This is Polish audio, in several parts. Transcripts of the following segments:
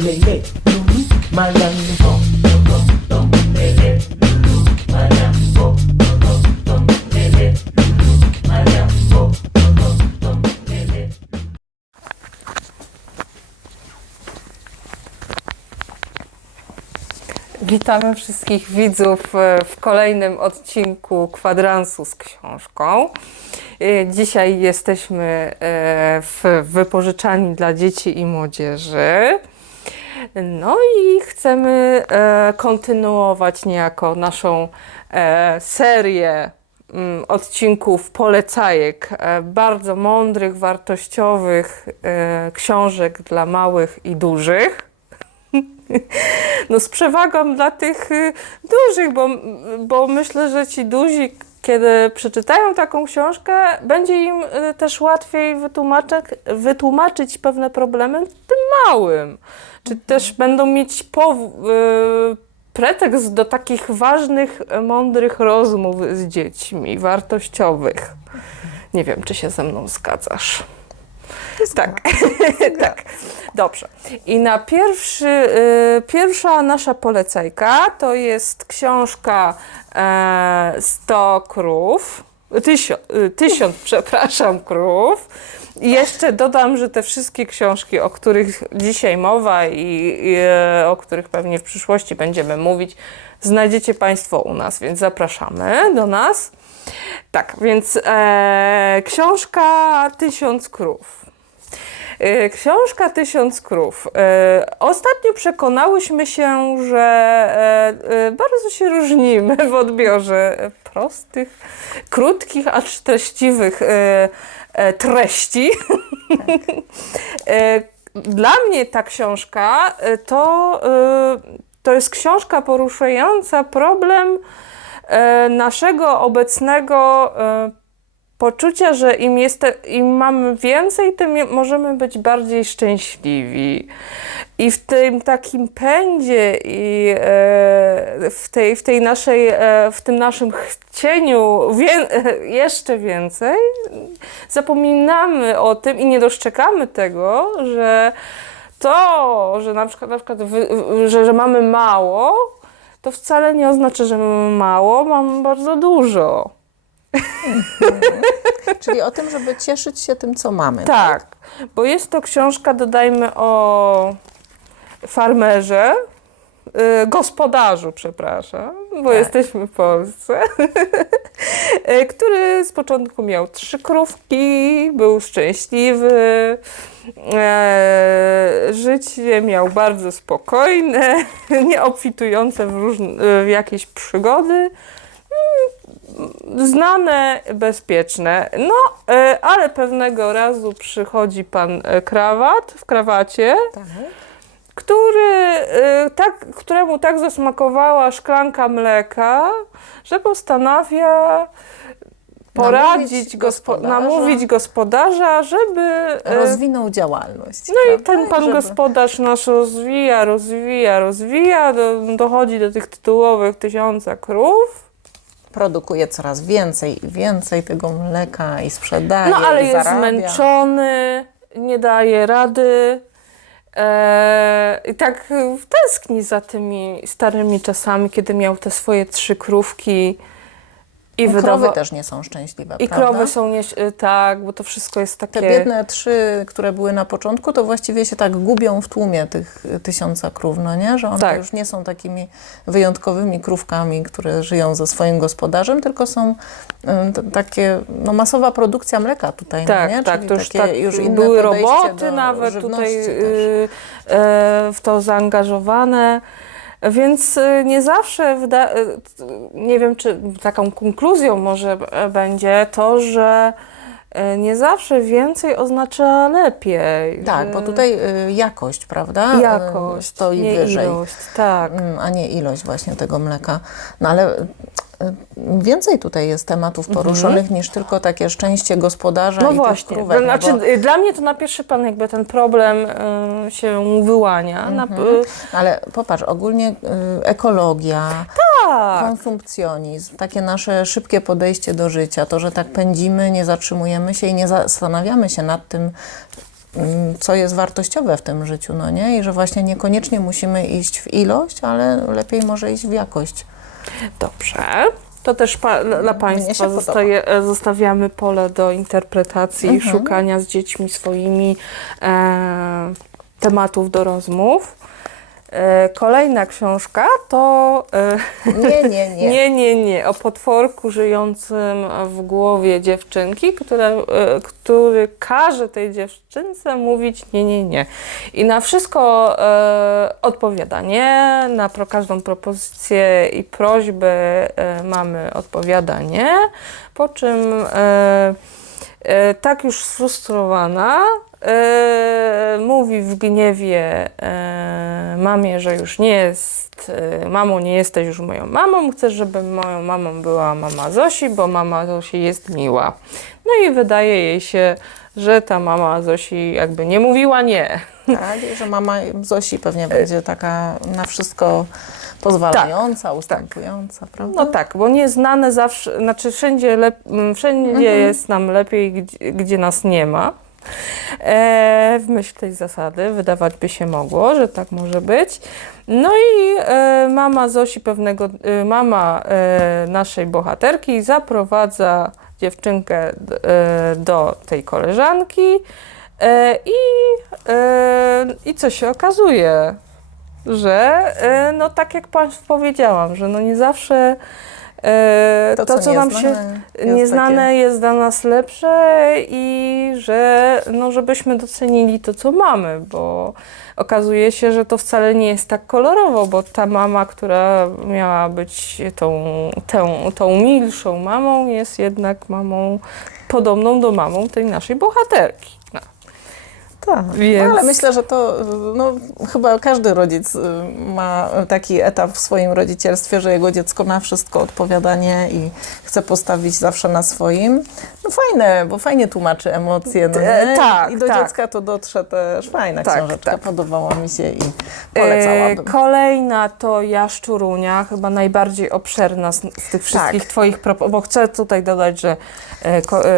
lele, lulu. Witamy wszystkich widzów e, w kolejnym odcinku kwadransu z książką. E, Dzisiaj jesteśmy e, w wypożyczalni dla dzieci i młodzieży. No i chcemy e, kontynuować niejako naszą e, serię mm, odcinków polecajek, e, bardzo mądrych, wartościowych książek dla małych i dużych. No z przewagą dla tych y, dużych, bo, bo myślę, że ci duzi, kiedy przeczytają taką książkę, będzie im y, też łatwiej wytłumaczyć, wytłumaczyć pewne problemy tym małym. Czy też będą mieć pow- y, pretekst do takich ważnych, y, mądrych rozmów z dziećmi, wartościowych. Nie wiem, czy się ze mną zgadzasz. Tak, tak. Dobrze. I na pierwszy, y, pierwsza nasza polecajka to jest książka e, 100 krów. Tysiąc, tysiąc, przepraszam, krów. I jeszcze dodam, że te wszystkie książki, o których dzisiaj mowa i, i e, o których pewnie w przyszłości będziemy mówić, znajdziecie Państwo u nas, więc zapraszamy do nas. Tak, więc e, książka Tysiąc krów. E, Książka Tysiąc Krów. E, Ostatnio przekonałyśmy się, że e, bardzo się różnimy w odbiorze prostych, krótkich, acz treściwych treści. E, Dla mnie ta książka to, to jest książka poruszająca problem naszego obecnego poczucia, że im, jest, im mamy więcej, tym możemy być bardziej szczęśliwi. I w tym takim pędzie i e, w, tej, w tej naszej, e, w tym naszym chcieniu wie, jeszcze więcej, zapominamy o tym i nie dostrzegamy tego, że to, że na przykład, na przykład że, że mamy mało, to wcale nie oznacza, że mamy mało, mamy bardzo dużo. Czyli o tym, żeby cieszyć się tym, co mamy. Tak, bo jest to książka, dodajmy, o farmerze, y, gospodarzu, przepraszam, bo Tak. jesteśmy w Polsce, y, który z początku miał trzy krówki, był szczęśliwy, e, życie miał bardzo spokojne, nie obfitujące w, różne, w jakieś przygody znane, bezpieczne. No, e, ale pewnego razu przychodzi pan e, krawat w krawacie, Tak. który, e, tak, któremu tak zasmakowała szklanka mleka, że postanawia poradzić, Namówić gospo- gospodarza. namówić gospodarza, żeby... Rozwinął działalność. no i prawda? ten pan Żeby- gospodarz nasz rozwija, rozwija, rozwija, do, dochodzi do tych tytułowych tysiąca krów. Produkuje coraz więcej i więcej tego mleka i sprzedaje. No ale jest zarabia. zmęczony, nie daje rady. E, I tak tęskni za tymi starymi czasami, kiedy miał te swoje trzy krówki i I krowy też nie są szczęśliwe. I prawda? krowy są nie, e, tak, bo to wszystko jest takie. Te biedne trzy, które były na początku, to właściwie się tak gubią w tłumie tych tysiąca krów, no nie? Że one Tak. już nie są takimi wyjątkowymi krówkami, które żyją ze swoim gospodarzem, tylko są y, takie, no masowa produkcja mleka tutaj, Tak, no nie? tak, Czyli to już takie tak już inne były roboty nawet tutaj y, w to zaangażowane. Więc y, nie zawsze, y, nie wiem, czy taką konkluzją może b- będzie to, że y, nie zawsze więcej oznacza lepiej. Tak, bo tutaj jakość, prawda? jakość, stoi nie wyżej. ilość, tak. Mm, a nie ilość właśnie tego mleka. No ale więcej tutaj jest tematów poruszonych niż tylko takie szczęście gospodarza Mhm. No i właśnie, tych krówek. znaczy no bo, y, dla mnie to na pierwszy plan jakby ten problem y, się wyłania. Na, Mhm. y, ale popatrz, ogólnie y, ekologia, tak, konsumpcjonizm, takie nasze szybkie podejście do życia, to, że tak pędzimy, nie zatrzymujemy się i nie zastanawiamy się nad tym, mm, co jest wartościowe w tym życiu, no nie? I że właśnie niekoniecznie musimy iść w ilość, ale lepiej może iść w jakość. Dobrze. To też pa, dla Państwa zostaje, e, zostawiamy pole do interpretacji i szukania z dziećmi swoimi e, tematów do rozmów. E, kolejna książka to e, Nie, nie, nie. nie, nie, nie, o potworku żyjącym w głowie dziewczynki, która, e, który każe tej dziewczynce mówić nie, nie, nie. I na wszystko e, odpowiada nie, na pro, każdą propozycję i prośbę e, mamy odpowiada nie, po czym e, e, tak już sfrustrowana e, mówi w gniewie e, mamie, że już nie jest e, mamą, nie jesteś już moją mamą, chcesz, żeby moją mamą była mama Zosi, bo mama Zosi jest miła. No i wydaje jej się, że ta mama Zosi jakby nie mówiła nie. Tak, że mama Zosi pewnie będzie taka na wszystko pozwalająca, ustępująca, prawda? No tak, bo nieznane zawsze, znaczy wszędzie, lep, wszędzie jest nam lepiej, gdzie, gdzie nas nie ma. E, w myśl tej zasady wydawać by się mogło, że tak może być. No i e, mama Zosi pewnego, e, mama e, naszej bohaterki zaprowadza dziewczynkę e, do tej koleżanki e, i, e, i co się okazuje? że e, no tak jak Państwu powiedziałam, że no nie zawsze e, to, co, nam się jest nieznane jest dla nas lepsze i że no żebyśmy docenili to, co mamy, bo okazuje się, że to wcale nie jest tak kolorowo, bo ta mama, która miała być tą, tą, tą milszą mamą, jest jednak mamą podobną do mamą tej naszej bohaterki. Tak, Więc- no, ale myślę, że to no, chyba każdy rodzic y, ma taki etap w swoim rodzicielstwie, że jego dziecko na wszystko odpowiada nie i chce postawić zawsze na swoim. No fajne, bo fajnie tłumaczy emocje, no E, tak, I do tak. dziecka to dotrze też fajna Tak, książeczka, tak. podobała mi się i E, polecałabym. Kolejna to Jaszczurunia, chyba najbardziej obszerna z, z tych wszystkich Tak. Twoich propozycji, bo chcę tutaj dodać, że e, ko, e,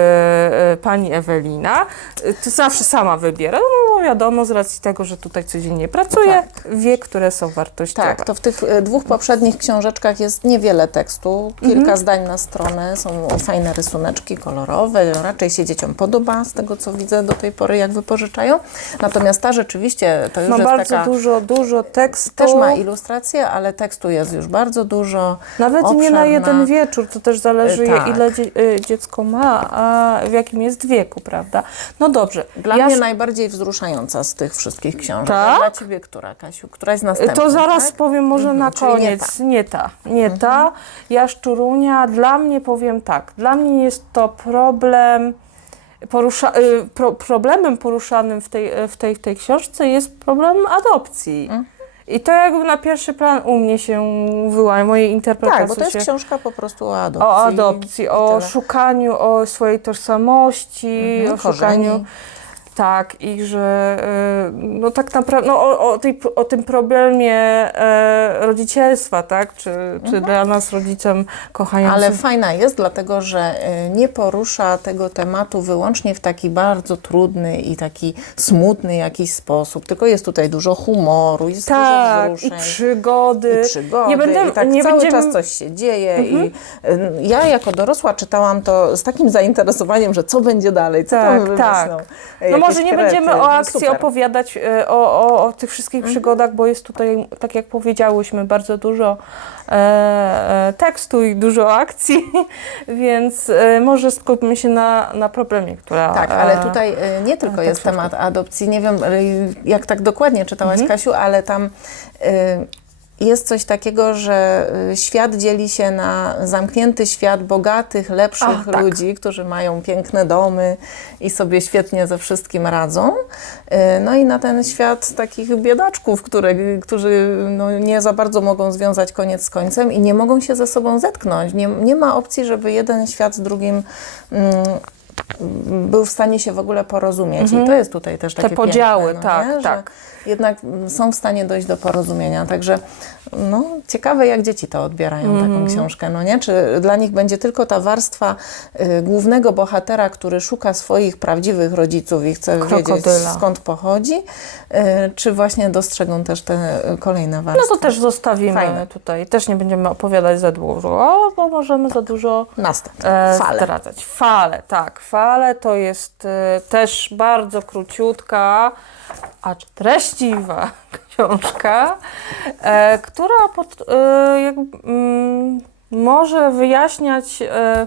e, pani Ewelina e, to zawsze sama wybiera, no bo wiadomo, z racji tego, że tutaj codziennie pracuje, wie, które są wartościowe. Tak, to w tych e, dwóch poprzednich książeczkach jest niewiele tekstu, kilka Mhm. zdań na stronę, są fajne rysuneczki kolorowe, raczej się dzieciom podoba z tego, co widzę do tej pory, jak wypożyczają. Natomiast ta rzeczywiście to już Ma jest bardzo taka... dużo, dużo tekstu. Też ma ilustracje, ale tekstu jest już bardzo dużo. Nawet nie na jeden wieczór, to też zależy, E, tak. ile e, dziecko ma, a w jakim jest wieku, prawda? No dobrze. Dla Jasz- mnie najbardziej wzruszająca z tych wszystkich książek. Tak? A dla Ciebie która, Kasiu? Któraś z następnych, To zaraz tak? powiem może na czyli nie koniec. Nie ta. Nie ta. Jaszczurunia, dla mnie powiem tak. Dla mnie jest to problem. Porusza, y, pro, problemem poruszanym w tej, w, tej, w tej książce jest problem adopcji. I to jakby na pierwszy plan u mnie się wyłania, moje interpretacje Tak, bo to jest się książka po prostu o adopcji. o adopcji, o tyle. szukaniu o swojej tożsamości, Mhm, o szukaniu. Tak, i że y, no tak naprawdę no, o, o, tej, o tym problemie e, rodzicielstwa, tak? Czy, czy dla nas rodzicem kochającym. Mhm. Ale fajna jest, dlatego że y, nie porusza tego tematu wyłącznie w taki bardzo trudny i taki smutny jakiś sposób, tylko jest tutaj dużo humoru, jest tak, dużo i wzruszeń. przygody. I przygody, Nie będę, i tak nie cały będziemy... czas coś się dzieje i y, ja jako dorosła czytałam to z takim zainteresowaniem, że co będzie dalej, co Tak, tam wymyślą. tak. Jakieś No może nie krety, będziemy o akcji super. opowiadać, e, o, o, o tych wszystkich Mhm. przygodach, bo jest tutaj, tak jak powiedziałyśmy, bardzo dużo e, e, tekstu i dużo akcji, więc e, może skupmy się na, na problemie, która... Tak, ale e, tutaj nie tylko tak jest szybko. temat adopcji. Nie wiem, jak tak dokładnie czytałaś, Mhm. Kasiu, ale tam jest coś takiego, że y, świat dzieli się na zamknięty świat bogatych, lepszych tak. ludzi, którzy mają piękne domy i sobie świetnie ze wszystkim radzą. Y, No i na ten świat takich biedaczków, które, którzy no, nie za bardzo mogą związać koniec z końcem i nie mogą się ze sobą zetknąć. Nie, nie ma opcji, żeby jeden świat z drugim mm, był w stanie się w ogóle porozumieć. I to jest tutaj też takie Mhm. podziały, piękne, no tak, nie? Że tak. Jednak mm, są w stanie dojść do porozumienia. Także no, ciekawe, jak dzieci to odbierają, Mhm. taką książkę. No nie? Czy dla nich będzie tylko ta warstwa y, głównego bohatera, który szuka swoich prawdziwych rodziców i chce wiedzieć, Krokodyla. skąd pochodzi, y, czy właśnie dostrzegą też te y, kolejne warstwy? No to też zostawimy Fajne. tutaj. Też nie będziemy opowiadać za dużo, bo możemy za dużo Następne. e, Fale. zdradzać. Fale, tak. Fale to jest e, też bardzo króciutka, acz treściwa książka, e, która pod, jak, mm, może wyjaśniać mm,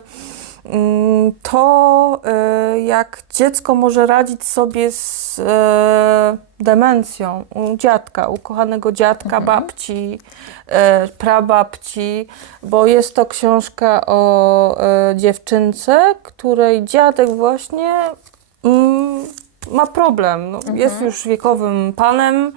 to, e, jak dziecko może radzić sobie z e, demencją u dziadka, u kochanego dziadka, babci, e, prababci, bo jest to książka o dziewczynce, której dziadek właśnie mm, ma problem. No, Jest już wiekowym panem,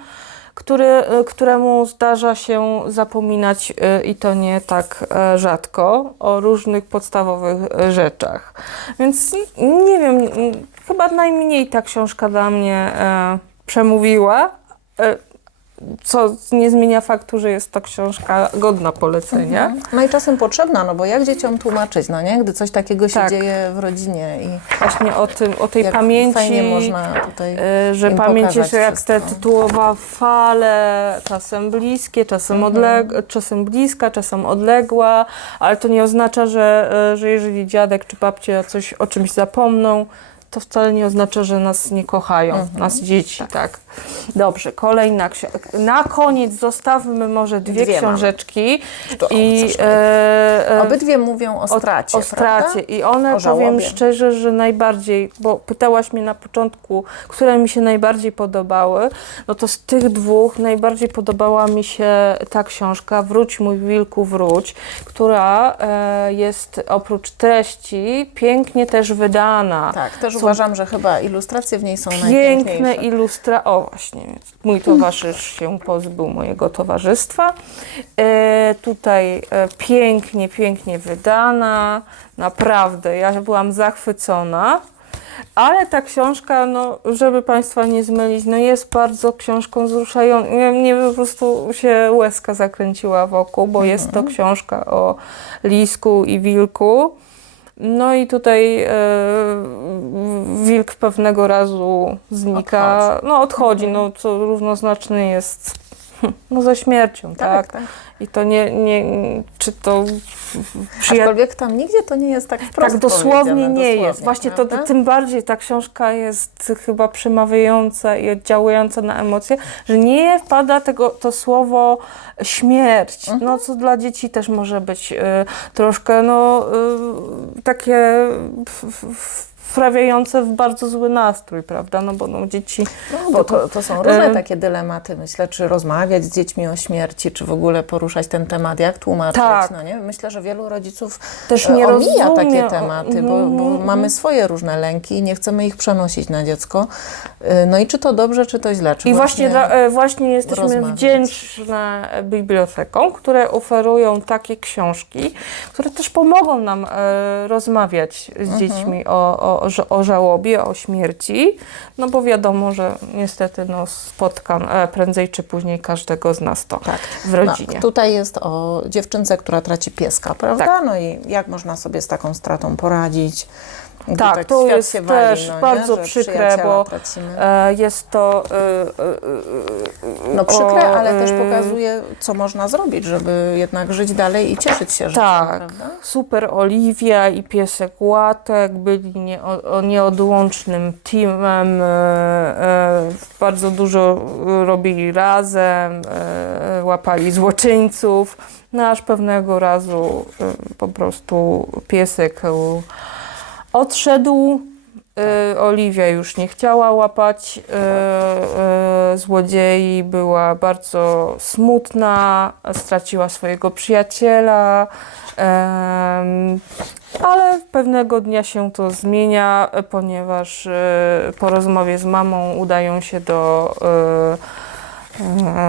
który, e, któremu zdarza się zapominać e, i to nie tak e, rzadko o różnych podstawowych e, rzeczach. Więc nie wiem, chyba najmniej ta książka dla mnie e, przemówiła. Co nie zmienia faktu, że jest to książka godna polecenia. No i czasem potrzebna, no bo jak dzieciom tłumaczyć, no nie? Gdy coś takiego się Tak. dzieje w rodzinie i Właśnie o, tym, o tej pamięci. można tutaj e, że pamięć jest jak te tytułowa fale, czasem bliskie, czasem, odleg- czasem bliska, czasem odległa, ale to nie oznacza, że, e, że jeżeli dziadek czy babcia coś o czymś zapomną, to wcale nie oznacza, że nas nie kochają, nas dzieci, tak. Dobrze, kolejna książka. Na koniec zostawmy może dwie, Dwie książeczki o, i e, e, Obydwie mówią o o- stracie, O, stracie. prawda? I one, O powiem szczerze, że najbardziej, bo pytałaś mnie na początku, które mi się najbardziej podobały, no to z tych dwóch najbardziej podobała mi się ta książka Wróć mój wilku, wróć, która e, jest oprócz treści pięknie też wydana. Tak, też Są uważam, że chyba ilustracje w niej są Piękne najpiękniejsze. ilustra... O właśnie, mój towarzysz się pozbył mojego towarzystwa. E, tutaj e, pięknie, pięknie wydana. Naprawdę, ja byłam zachwycona. Ale ta książka, no, żeby Państwa nie zmylić, no jest bardzo książką wzruszającą. Nie, nie po prostu się łezka zakręciła wokół, bo jest to książka o lisku i wilku. No i tutaj e, wilk pewnego razu znika, Odchodzi. no odchodzi, no co równoznaczne jest no ze śmiercią, tak? Tak, tak. I to nie, nie czy to przyja- Aczkolwiek tam nigdzie to nie jest tak wprost tak dosłownie nie dosłownie, jest. Właśnie to prawda? tym bardziej ta książka jest chyba przemawiająca i oddziałująca na emocje, że nie wpada tego, to słowo śmierć, Mhm. no co dla dzieci też może być y, troszkę no y, takie f, f, wprawiające w bardzo zły nastrój, prawda? No bo no, dzieci No, bo to, to są różne Em. takie dylematy, myślę, czy rozmawiać z dziećmi o śmierci, czy w ogóle poruszać ten temat, jak tłumaczyć, Tak. no nie? Myślę, że wielu rodziców też e, nie omija rozumie. takie tematy, bo, bo Mhm. mamy swoje różne lęki i nie chcemy ich przenosić na dziecko. E, No i czy to dobrze, czy to źle? Czy I właśnie, dla, e, właśnie jesteśmy rozmawiać. wdzięczne bibliotekom, które oferują takie książki, które też pomogą nam e, rozmawiać z Mhm. dziećmi o, o, o, ża- o żałobie, o śmierci, no bo wiadomo, że niestety no, spotka e, prędzej czy później każdego z nas to Tak. w rodzinie. No, tutaj jest o dziewczynce, która traci pieska, prawda? Tak. No i jak można sobie z taką stratą poradzić? Gdy Tak, to świat jest się wali, też no bardzo Że przykre, bo e, jest to e, e, e, No przykre, o, ale też e, pokazuje, co można zrobić, żeby jednak żyć dalej i cieszyć się życiem, Tak, prawda? super Oliwia i piesek Łatek byli nie, o, nieodłącznym teamem, e, e, bardzo dużo robili razem, e, łapali złoczyńców, no aż pewnego razu e, po prostu piesek e, odszedł. E, Oliwia już nie chciała łapać e, e, złodziei, była bardzo smutna, straciła swojego przyjaciela, ale pewnego dnia się to zmienia, ponieważ e, po rozmowie z mamą udają się do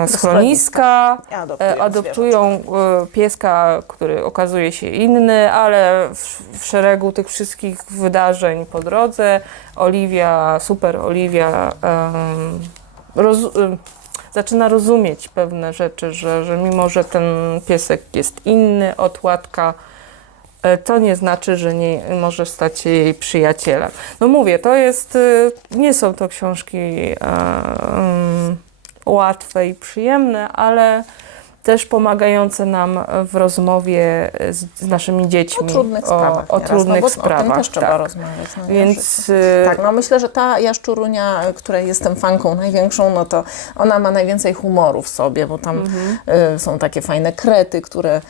schroniska, I adoptują e, adoptują e, pieska, który okazuje się inny, ale w, w szeregu tych wszystkich wydarzeń po drodze. Oliwia, super Oliwia roz, zaczyna rozumieć pewne rzeczy, że, że mimo, że ten piesek jest inny od łatka, e, to nie znaczy, że nie może stać się jej przyjacielem. No mówię, to jest, nie są to książki em, łatwe i przyjemne, ale też pomagające nam w rozmowie z, z naszymi dziećmi. O trudnych sprawach. O, o nieraz, trudnych no sprawach. O tym też trzeba tak. rozmawiać. No? Więc y, Tak, no myślę, że ta jaszczurunia, której jestem fanką największą, no to ona ma najwięcej humoru w sobie, bo tam Mhm. y, są takie fajne krety, które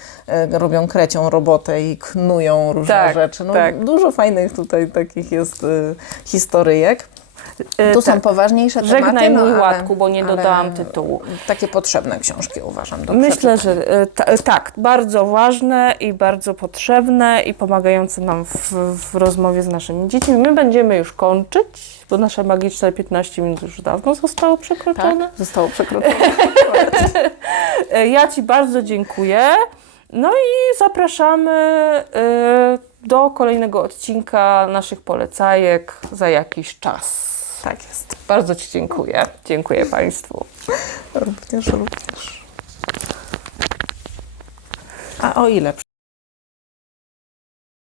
y, robią krecią robotę i knują różne Tak, rzeczy. No, tak. Dużo fajnych tutaj takich jest y, historyjek. Y, Tu są tak. poważniejsze Żegnaj tematy. no, mój łatku, bo nie dodałam tytułu. Takie potrzebne książki uważam. Do Myślę, że e, e, tak, bardzo ważne i bardzo potrzebne i pomagające nam w, w rozmowie z naszymi dziećmi. My będziemy już kończyć, bo nasze magiczne 15 minut już dawno zostało przekroczone. Tak, zostało przekroczone. E, Ja Ci bardzo dziękuję. No i zapraszamy e, do kolejnego odcinka naszych polecajek za jakiś czas. Tak jest. Bardzo Ci dziękuję. Dziękuję Państwu. Również, również. A o ile